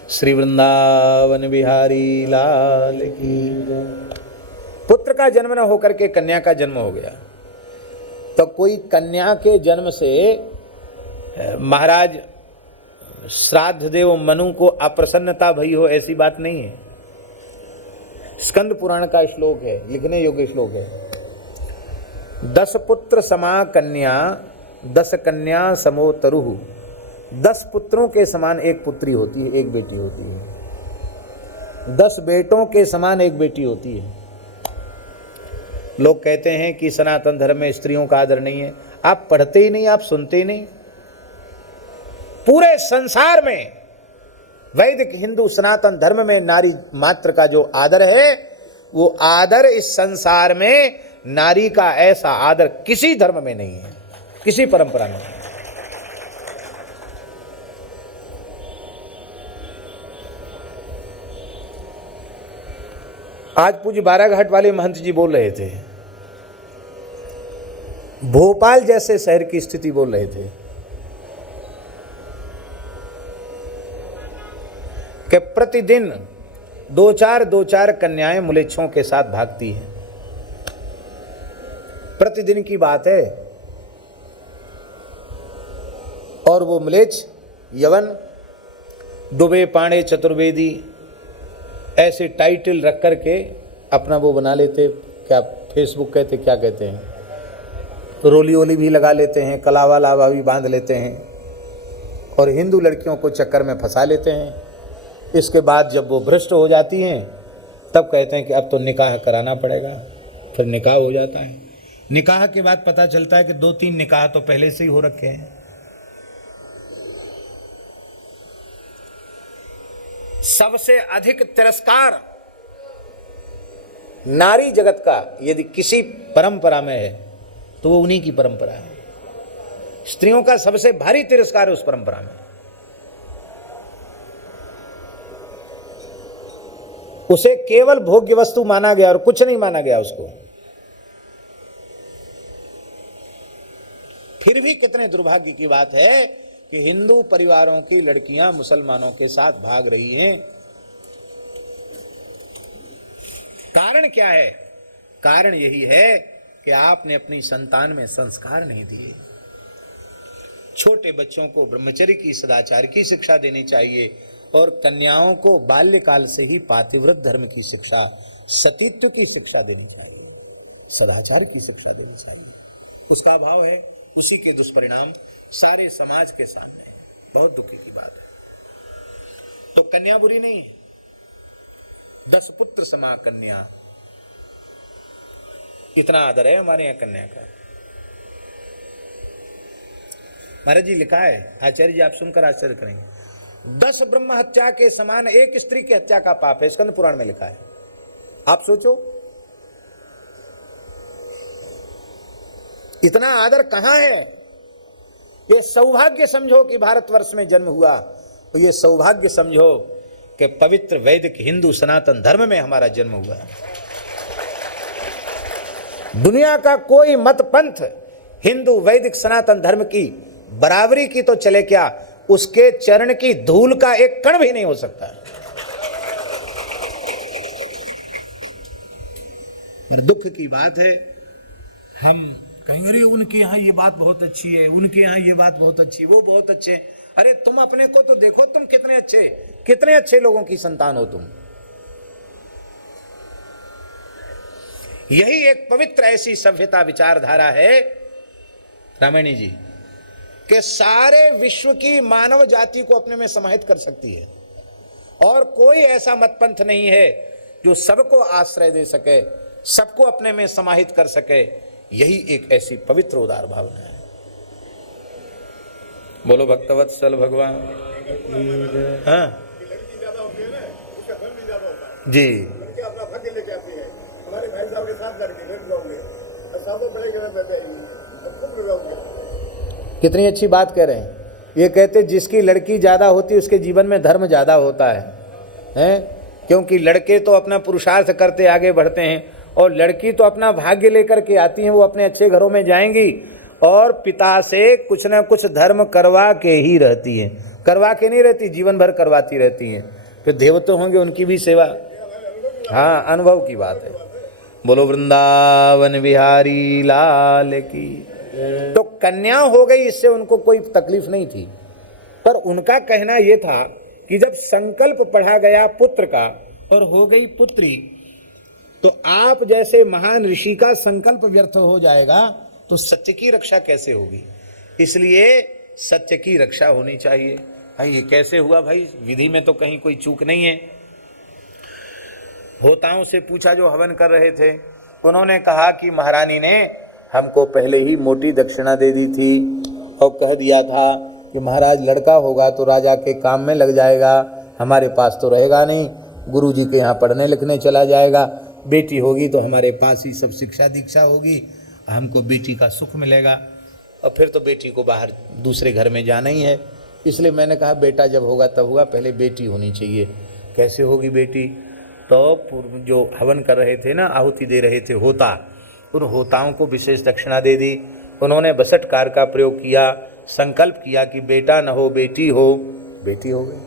श्री वृंदावन बिहारी लाल की। पुत्र का जन्म न होकर के कन्या का जन्म हो गया। तो कोई कन्या के जन्म से महाराज श्राद्ध देव मनु को अप्रसन्नता भई हो, ऐसी बात नहीं है। स्कंद पुराण का श्लोक है, लिखने योग्य श्लोक है। 10 पुत्र समा कन्या 10 कन्या समो तरुः। 10 पुत्रों के समान एक पुत्री होती है, एक बेटी होती है। 10 बेटों के समान एक बेटी होती है। लोग कहते हैं कि सनातन धर्म में स्त्रियों का आदर नहीं है। आप पढ़ते ही नहीं, आप सुनते ही नहीं। पूरे संसार में वैदिक हिंदू सनातन धर्म में नारी मात्र का जो आदर है, वो आदर इस संसार में नारी का ऐसा आदर किसी धर्म में नहीं है, किसी परंपरा में। आज पूज्य बाराघाट वाले महंत जी बोल रहे थे, भोपाल जैसे शहर की स्थिति बोल रहे थे कि प्रतिदिन दो चार कन्याएं मुलेच्छों के साथ भागती हैं। प्रतिदिन की बात है। और वो म्लेच्छ यवन दुबे पांडे चतुर्वेदी ऐसे टाइटल रख करके अपना वो बना लेते, क्या फेसबुक कहते, क्या कहते हैं, रोली ओली भी लगा लेते हैं, कलावा लावा भी बांध लेते हैं और हिंदू लड़कियों को चक्कर में फंसा लेते हैं। इसके बाद जब वो भ्रष्ट हो जाती हैं तब कहते हैं कि अब तो निकाह कराना पड़ेगा, फिर निकाह हो जाता है। निकाह के बाद पता चलता है कि 2-3 निकाह तो पहले से ही हो रखे हैं। सबसे अधिक तिरस्कार नारी जगत का यदि किसी परंपरा में है तो वो उन्हीं की परंपरा है। स्त्रियों का सबसे भारी तिरस्कार है उस परंपरा में। उसे केवल भोग्य वस्तु माना गया और कुछ नहीं माना गया उसको। फिर भी कितने दुर्भाग्य की बात है कि हिंदू परिवारों की लड़कियां मुसलमानों के साथ भाग रही हैं। कारण क्या है? कारण यही है कि आपने अपनी संतान में संस्कार नहीं दिए। छोटे बच्चों को ब्रह्मचर्य की, सदाचार की शिक्षा देनी चाहिए और कन्याओं को बाल्यकाल से ही पातिव्रत धर्म की शिक्षा, सतीत्व की शिक्षा देनी चाहिए, सदाचार की शिक्षा देनी चाहिए। उसका अभाव है, उसी के दुष्परिणाम सारे समाज के सामने हैं। बहुत दुखी की बात है। तो कन्या बुरी नहीं है। 10 पुत्र समा कन्या, इतना आदर है हमारे यहाँ कन्या का। महाराज जी लिखा है, आचार्य जी आप सुनकर आश्चर्य करेंगे, 10 ब्रह्म हत्या के समान एक स्त्री की हत्या का पाप है, स्कंद पुराण में लिखा है। आप सोचो इतना आदर कहां है। ये सौभाग्य समझो कि भारतवर्ष में जन्म हुआ, तो ये सौभाग्य समझो कि पवित्र वैदिक हिंदू सनातन धर्म में हमारा जन्म हुआ है। दुनिया का कोई मत पंथ हिंदू वैदिक सनातन धर्म की बराबरी की तो चले क्या, उसके चरण की धूल का एक कण भी नहीं हो सकता। पर दुख की बात है, हम कहेंगे अरे उनके यहाँ ये बात बहुत अच्छी है, उनके यहाँ ये बात बहुत अच्छी, वो बहुत अच्छे। अरे तुम अपने को तो देखो, तुम कितने अच्छे लोगों की संतान हो तुम। यही एक पवित्र ऐसी सभ्यता विचारधारा है रामायणी जी कि सारे विश्व की मानव जाति को अपने में समाहित कर सकती है और कोई ऐसा मतपंथ नहीं है जो सबको आश्रय दे सके, सबको अपने में समाहित कर सके। यही एक ऐसी पवित्र उदार भावना है। बोलो भक्तवत्सल भगवान। हाँ जी, कितनी अच्छी बात कह रहे हैं। ये कहते जिसकी लड़की ज़्यादा होती उसके जीवन में धर्म ज़्यादा होता है? क्योंकि लड़के तो अपना पुरुषार्थ करते आगे बढ़ते हैं और लड़की तो अपना भाग्य लेकर के आती हैं। वो अपने अच्छे घरों में जाएंगी और पिता से कुछ ना कुछ धर्म करवा के ही रहती हैं। करवा के नहीं रहती, जीवन भर करवाती रहती हैं। फिर देवता होंगे, उनकी भी सेवा। हाँ, अनुभव की बात है। बोलो वृंदावन बिहारी लाल की। तो कन्या हो गई, इससे उनको कोई तकलीफ नहीं थी, पर उनका कहना यह था कि जब संकल्प पढ़ा गया पुत्र का और हो गई पुत्री, तो आप जैसे महान ऋषि का संकल्प व्यर्थ हो जाएगा तो सत्य की रक्षा कैसे होगी। इसलिए सत्य की रक्षा होनी चाहिए। भाई ये कैसे हुआ भाई, विधि में तो कहीं कोई चूक नहीं है। होताओं से पूछा जो हवन कर रहे थे, उन्होंने कहा कि महारानी ने हमको पहले ही मोटी दक्षिणा दे दी थी और कह दिया था कि महाराज लड़का होगा तो राजा के काम में लग जाएगा, हमारे पास तो रहेगा नहीं, गुरुजी के यहाँ पढ़ने लिखने चला जाएगा। बेटी होगी तो हमारे पास ही सब शिक्षा दीक्षा होगी, हमको बेटी का सुख मिलेगा और फिर तो बेटी को बाहर दूसरे घर में जाना ही है। इसलिए मैंने कहा बेटा जब होगा तब होगा, पहले बेटी होनी चाहिए। कैसे होगी बेटी? तो जो हवन कर रहे थे ना, आहुति दे रहे थे होता, उन होताओं को विशेष दक्षिणा दे दी। उन्होंने बसटकार का प्रयोग किया, संकल्प किया कि बेटा न हो बेटी हो, बेटी हो गई।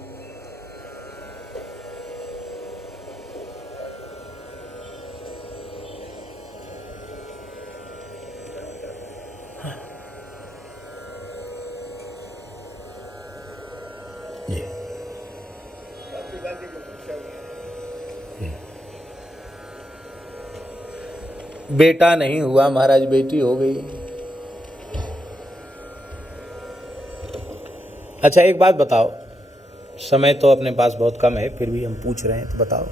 बेटा नहीं हुआ महाराज, बेटी हो गई। अच्छा एक बात बताओ, समय तो अपने पास बहुत कम है, फिर भी हम पूछ रहे हैं तो बताओ,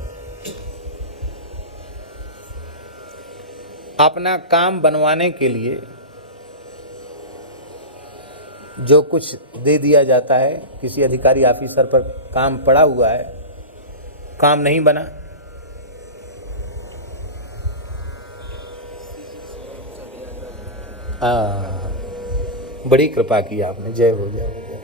अपना काम बनवाने के लिए जो कुछ दे दिया जाता है, किसी अधिकारी ऑफिसर पर काम पड़ा हुआ है, काम नहीं बना, बड़ी कृपा की आपने, जय हो जय हो जय।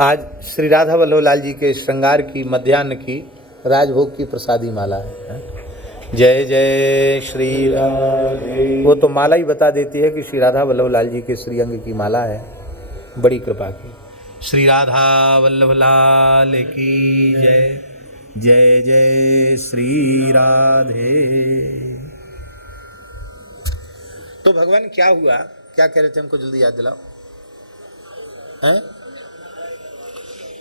आज श्री राधा वल्लभ लाल जी के श्रृंगार की मध्याह्न की राजभोग की प्रसादी माला है। जय जय श्री राधे। वो तो माला ही बता देती है कि श्री राधा वल्लभ लाल जी के श्रीअंग की माला है, बड़ी कृपा की। श्री राधा वल्लभ लाल की जय। जय जय श्री राधे। तो भगवान क्या हुआ, क्या कह रहे थे, हमको जल्दी याद दिलाओ हैं?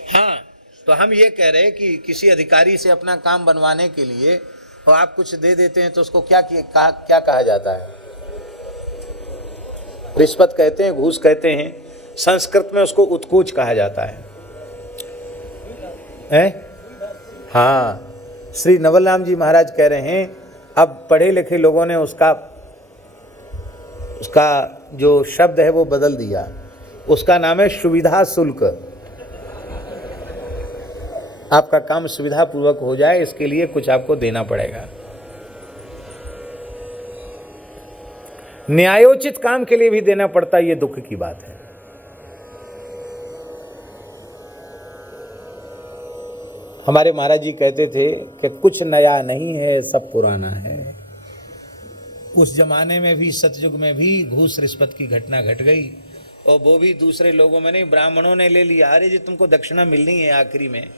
हाँ, तो हम ये कह रहे हैं कि किसी अधिकारी से अपना काम बनवाने के लिए और आप कुछ दे देते हैं तो उसको क्या कहा जाता है? रिश्वत कहते हैं, घूस कहते हैं, संस्कृत में उसको उत्कोच कहा जाता है। हाँ, श्री नवलराम जी महाराज कह रहे हैं, अब पढ़े लिखे लोगों ने उसका जो शब्द है वो बदल दिया, उसका नाम है सुविधा शुल्क। आपका काम सुविधा पूर्वक हो जाए, इसके लिए कुछ आपको देना पड़ेगा। न्यायोचित काम के लिए भी देना पड़ता, ये दुख की बात है। हमारे महाराज जी कहते थे कि कुछ नया नहीं है, सब पुराना है। उस जमाने में भी, सतयुग में भी घूस रिश्वत की घटना घट गई, और वो भी दूसरे लोगों में नहीं, ब्राह्मणों ने ले लिया। अरे जी तुमको दक्षिणा मिलनी है आखिरी में,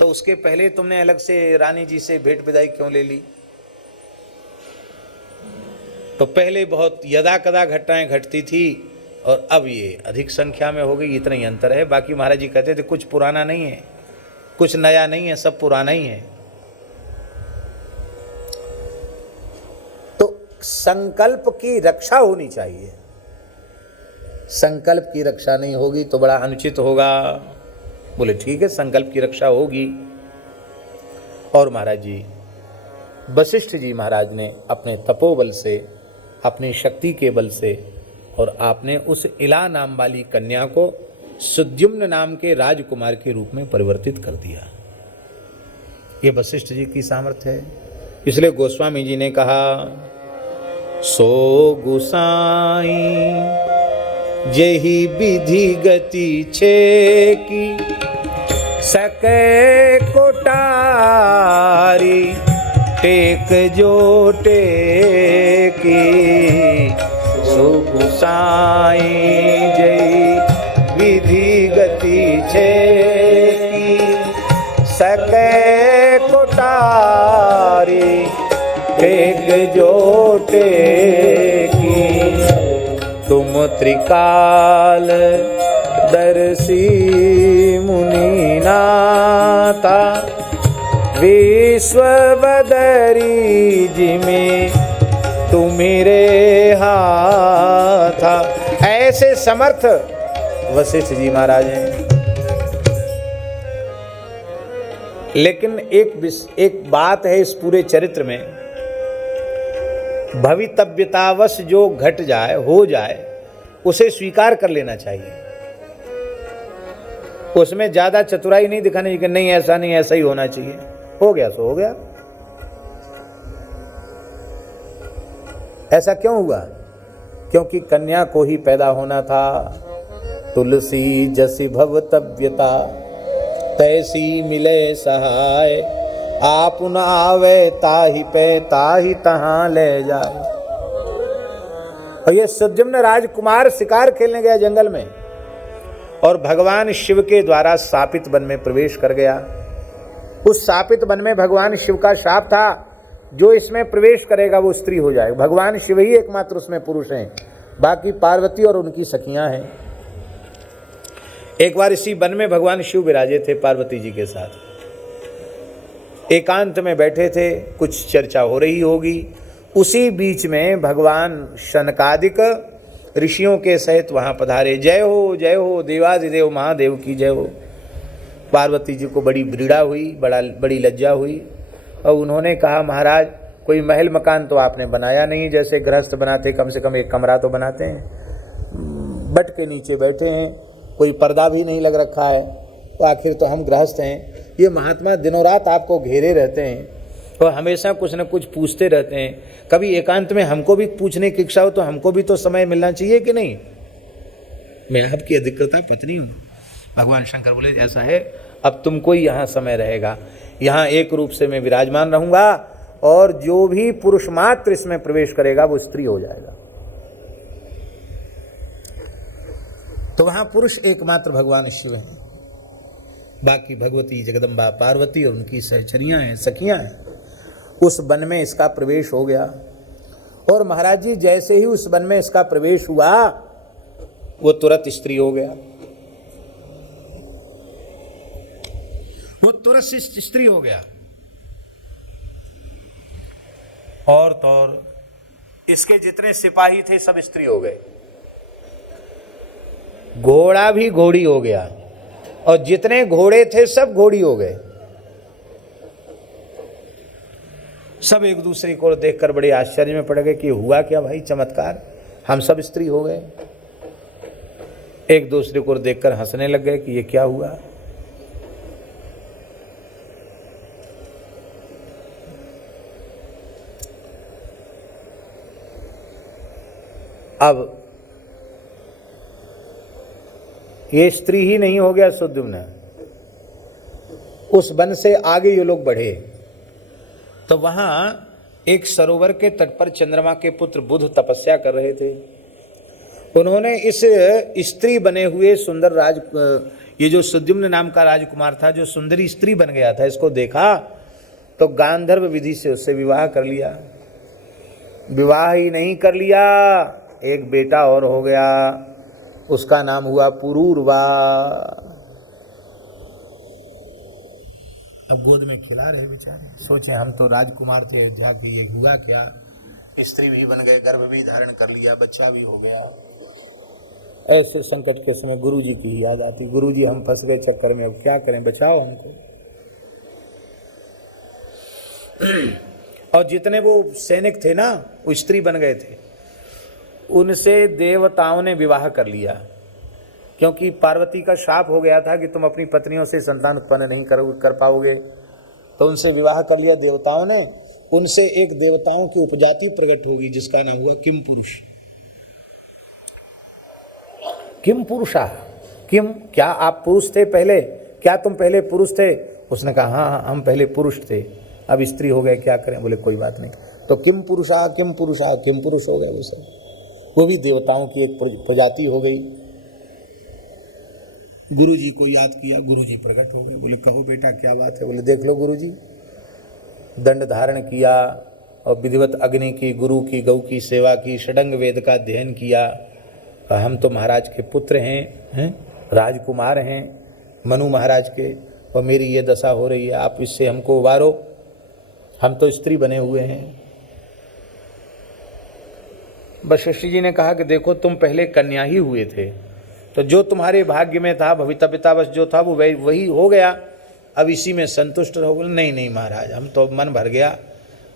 तो उसके पहले तुमने अलग से रानी जी से भेंट विदाई क्यों ले ली? तो पहले बहुत यदा कदा घटनाएं घटती थी, और अब ये अधिक संख्या में हो गई, इतना ही अंतर है। बाकी महाराज जी कहते थे कुछ पुराना नहीं है, कुछ नया नहीं है, सब पुराना ही है। तो संकल्प की रक्षा होनी चाहिए, संकल्प की रक्षा नहीं होगी तो बड़ा अनुचित होगा। बोले ठीक है, संकल्प की रक्षा होगी। और महाराज जी, वशिष्ठ जी महाराज ने अपने तपोबल से, अपनी शक्ति के बल से, और आपने उस इला नाम वाली कन्या को सुद्युम्न नाम के राजकुमार के रूप में परिवर्तित कर दिया। ये वशिष्ठ जी की सामर्थ्य है। इसलिए गोस्वामी जी ने कहा, सो गुसाई जेहि विधि गति छे की, सके कोटारी टेक जो टेकी। सो गुसाई जय विधि गति छेकी, सके कोटारी टेक जो टेकी। तुम त्रिकाल दर्शी मुनि नाता, विश्व बदरी जिमें तुम्हारे हाथा। ऐसे समर्थ वशिष्ठ जी महाराज हैं। लेकिन एक बात है इस पूरे चरित्र में, भवितव्यतावश जो घट जाए, हो जाए, उसे स्वीकार कर लेना चाहिए। उसमें ज्यादा चतुराई नहीं दिखानी चाहिए कि नहीं ऐसा नहीं, ऐसा ही होना चाहिए। हो गया सो हो गया। ऐसा क्यों हुआ? क्योंकि कन्या को ही पैदा होना था, तुलसी जसि भवतव्यता, तैसी मिले सहाय, आप न आवे ताहि पे ताहि तहां ले जाए। और ये सुद्युम्न राजकुमार शिकार खेलने गया जंगल में, और भगवान शिव के द्वारा शापित वन में प्रवेश कर गया। उस शापित वन में भगवान शिव का शाप था, जो इसमें प्रवेश करेगा वो स्त्री हो जाएगा। भगवान शिव ही एकमात्र उसमें पुरुष हैं, बाकी पार्वती और उनकी सखियां हैं। एक बार इसी वन में भगवान शिव विराजे थे पार्वती जी के साथ, एकांत में बैठे थे, कुछ चर्चा हो रही होगी। उसी बीच में भगवान शनकादिक ऋषियों के सहित वहाँ पधारे। जय हो देवाधिदेव महादेव की जय हो। पार्वती जी को बड़ी व्रीड़ा हुई, बड़ी लज्जा हुई, और उन्होंने कहा महाराज कोई महल मकान तो आपने बनाया नहीं, जैसे गृहस्थ बनाते, कम से कम एक कमरा तो बनाते हैं। बट के नीचे बैठे हैं, कोई पर्दा भी नहीं लग रखा है, तो आखिर तो हम गृहस्थ हैं। ये महात्मा दिनों रात आपको घेरे रहते हैं और हमेशा कुछ न कुछ पूछते रहते हैं। कभी एकांत में हमको भी पूछने की इच्छा हो तो हमको भी तो समय मिलना चाहिए कि नहीं? मैं आपकी अधिकृता पत्नी हूँ। भगवान शंकर बोले ऐसा है, अब तुमको ही यहाँ समय रहेगा, यहाँ एक रूप से मैं विराजमान रहूँगा, और जो भी पुरुष मात्र इसमें प्रवेश करेगा वो स्त्री हो जाएगा। तो वहाँ पुरुष एकमात्र भगवान शिव हैं, बाकी भगवती जगदम्बा पार्वती और उनकी सहचरियाँ हैं, सखियाँ हैं। उस वन में इसका प्रवेश हो गया, और महाराज जी जैसे ही उस वन में इसका प्रवेश हुआ वो तुरंत स्त्री हो गया, वो तुरंत स्त्री हो गया। और तो और इसके जितने सिपाही थे सब स्त्री हो गए, घोड़ा भी घोड़ी हो गया, और जितने घोड़े थे सब घोड़ी हो गए। सब एक दूसरे को देखकर बड़े आश्चर्य में पड़ गए कि हुआ क्या भाई चमत्कार, हम सब स्त्री हो गए। एक दूसरे को देखकर हंसने लग गए कि ये क्या हुआ। अब ये स्त्री ही नहीं हो गया सुद्युम्न, उस वन से आगे ये लोग बढ़े तो वहाँ एक सरोवर के तट पर चंद्रमा के पुत्र बुध तपस्या कर रहे थे। उन्होंने इस स्त्री बने हुए सुंदर ये जो सुद्युम्न नाम का राजकुमार था, जो सुंदरी स्त्री बन गया था, इसको देखा तो गांधर्व विधि से उससे विवाह कर लिया। विवाह ही नहीं कर लिया, एक बेटा और हो गया, उसका नाम हुआ पुरूरवा। अब गोद में खिला रहे बेचारे, सोचे हम तो राजकुमार थे अयोध्या के, ये हुआ क्या, स्त्री भी बन गए, गर्भ भी धारण कर लिया, बच्चा भी हो गया। ऐसे संकट के समय गुरु जी की ही याद आती, गुरु जी हम फंस गए चक्कर में, अब क्या करें, बचाओ हमको। और जितने वो सैनिक थे ना, वो स्त्री बन गए थे, उनसे देवताओं ने विवाह कर लिया, क्योंकि पार्वती का शाप हो गया था कि तुम अपनी पत्नियों से संतान उत्पन्न नहीं कर पाओगे, तो उनसे विवाह कर लिया देवताओं ने। उनसे एक देवताओं की उपजाति प्रकट होगी जिसका नाम हुआ किम पुरुष। किम पुरुषा, किम, क्या आप पुरुष थे पहले, क्या तुम पहले पुरुष थे? उसने कहा हाँ हम पहले पुरुष थे, अब स्त्री हो गए, क्या करें? बोले कोई बात नहीं। तो किम पुरुषा किम पुरुषा, किम पुरुष हो गए वो सब, वो भी देवताओं की एक प्रजाति हो गई। गुरुजी को याद किया, गुरुजी प्रकट हो गए, बोले कहो बेटा क्या बात है? बोले देख लो गुरुजी, दंड धारण किया और विधिवत अग्नि की, गुरु की, गौ की सेवा की, षडंग वेद का अध्ययन किया, हम तो महाराज के पुत्र हैं, राजकुमार हैं मनु महाराज के, और मेरी ये दशा हो रही है, आप इससे हमको उबारो, हम तो स्त्री बने हुए हैं। वशिष्ठ जी ने कहा कि देखो तुम पहले कन्या ही हुए थे, तो जो तुम्हारे भाग्य में था, भवितव्यतावश जो था वो वही हो गया, अब इसी में संतुष्ट रहो। बोले नहीं नहीं महाराज, हम तो मन भर गया,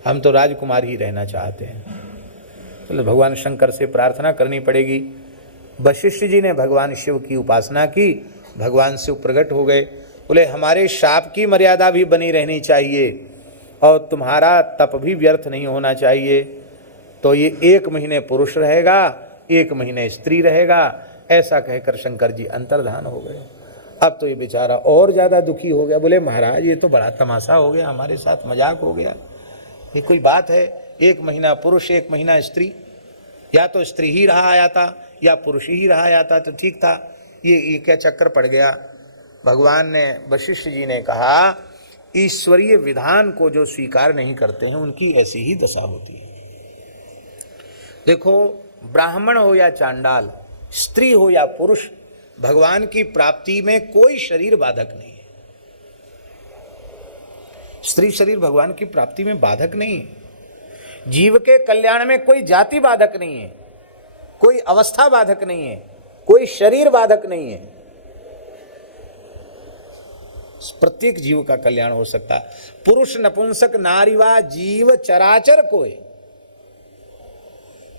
हम तो राजकुमार ही रहना चाहते हैं। तो भगवान शंकर से प्रार्थना करनी पड़ेगी। वशिष्ठ जी ने भगवान शिव की उपासना की, भगवान शिव प्रकट हो गए, बोले हमारे शाप की मर्यादा भी बनी रहनी चाहिए और तुम्हारा तप भी व्यर्थ नहीं होना चाहिए। तो ये 1 महीने पुरुष रहेगा, 1 महीने स्त्री रहेगा, ऐसा कहकर शंकर जी अंतर्धान हो गए। अब तो ये बेचारा और ज़्यादा दुखी हो गया। बोले महाराज ये तो बड़ा तमाशा हो गया, हमारे साथ मजाक हो गया। ये कोई बात है? 1 महीना पुरुष 1 महीना स्त्री, या तो स्त्री ही रहा आया था या पुरुष ही रहा आया था तो ठीक था, ये क्या चक्कर पड़ गया। भगवान ने, वशिष्ठ जी ने कहा, ईश्वरीय विधान को जो स्वीकार नहीं करते हैं उनकी ऐसी ही दशा होती है। देखो, ब्राह्मण हो या चांडाल, स्त्री हो या पुरुष, भगवान की प्राप्ति में कोई शरीर बाधक नहीं है। स्त्री शरीर भगवान की प्राप्ति में बाधक नहीं है। जीव के कल्याण में कोई जाति बाधक नहीं है, कोई अवस्था बाधक नहीं है, कोई शरीर बाधक नहीं है। प्रत्येक जीव का कल्याण हो सकता। पुरुष नपुंसक नारीवा जीव चराचर कोय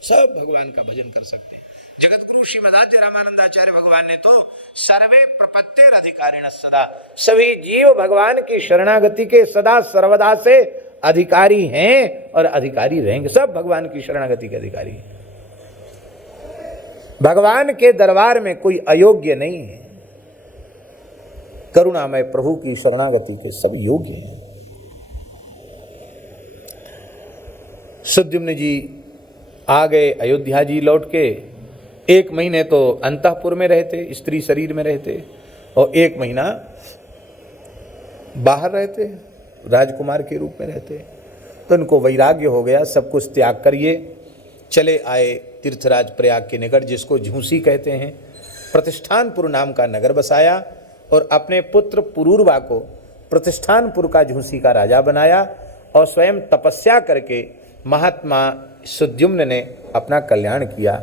सब भगवान का भजन कर सकते हैं। जगतगुरु श्रीमदाद्य रामानंदाचार्य भगवान ने तो सर्वे प्रपत्तेर अधिकारिण सदा, सभी जीव भगवान की शरणागति के सदा सर्वदा से अधिकारी हैं और अधिकारी रहेंगे। सब भगवान की शरणागति के अधिकारी हैं। भगवान के दरबार में कोई अयोग्य नहीं है। करुणामय प्रभु की शरणागति के सब योग्य हैं। सुद्युम्न जी आ गए अयोध्या जी लौट के। 1 महीने तो अंतःपुर में रहते, स्त्री शरीर में रहते, और 1 महीना बाहर रहते, राजकुमार के रूप में रहते। तो उनको वैराग्य हो गया, सब कुछ त्याग करिए। चले आए तीर्थराज प्रयाग के निकट, जिसको झूसी कहते हैं। प्रतिष्ठानपुर नाम का नगर बसाया और अपने पुत्र पुरूरवा को प्रतिष्ठानपुर का झूसी का राजा बनाया, और स्वयं तपस्या करके महात्मा सुद्युम्न ने अपना कल्याण किया।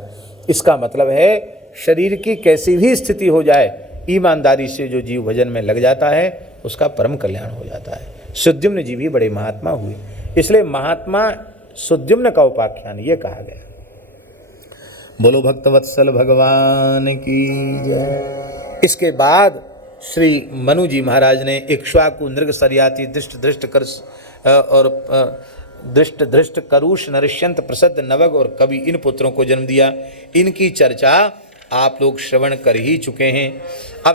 इसका मतलब है शरीर की कैसी भी स्थिति हो जाए, ईमानदारी से जो जीव भजन में लग जाता है उसका परम कल्याण हो जाता है। सुद्युम्न जी भी बड़े महात्मा हुए, इसलिए महात्मा सुद्युम्न का उपाख्यान ये कहा गया। बोलो भक्तवत्सल भगवान की जय। इसके बाद श्री मनु जी महाराज ने इक्ष्वाकु नृग सरयाति दृष्ट दृष्ट कर और दृष्ट दृष्ट करुष नरिष्यंत प्रसिद्ध नवग और कवि इन पुत्रों को जन्म दिया। इनकी चर्चा आप लोग श्रवण कर ही चुके हैं। अब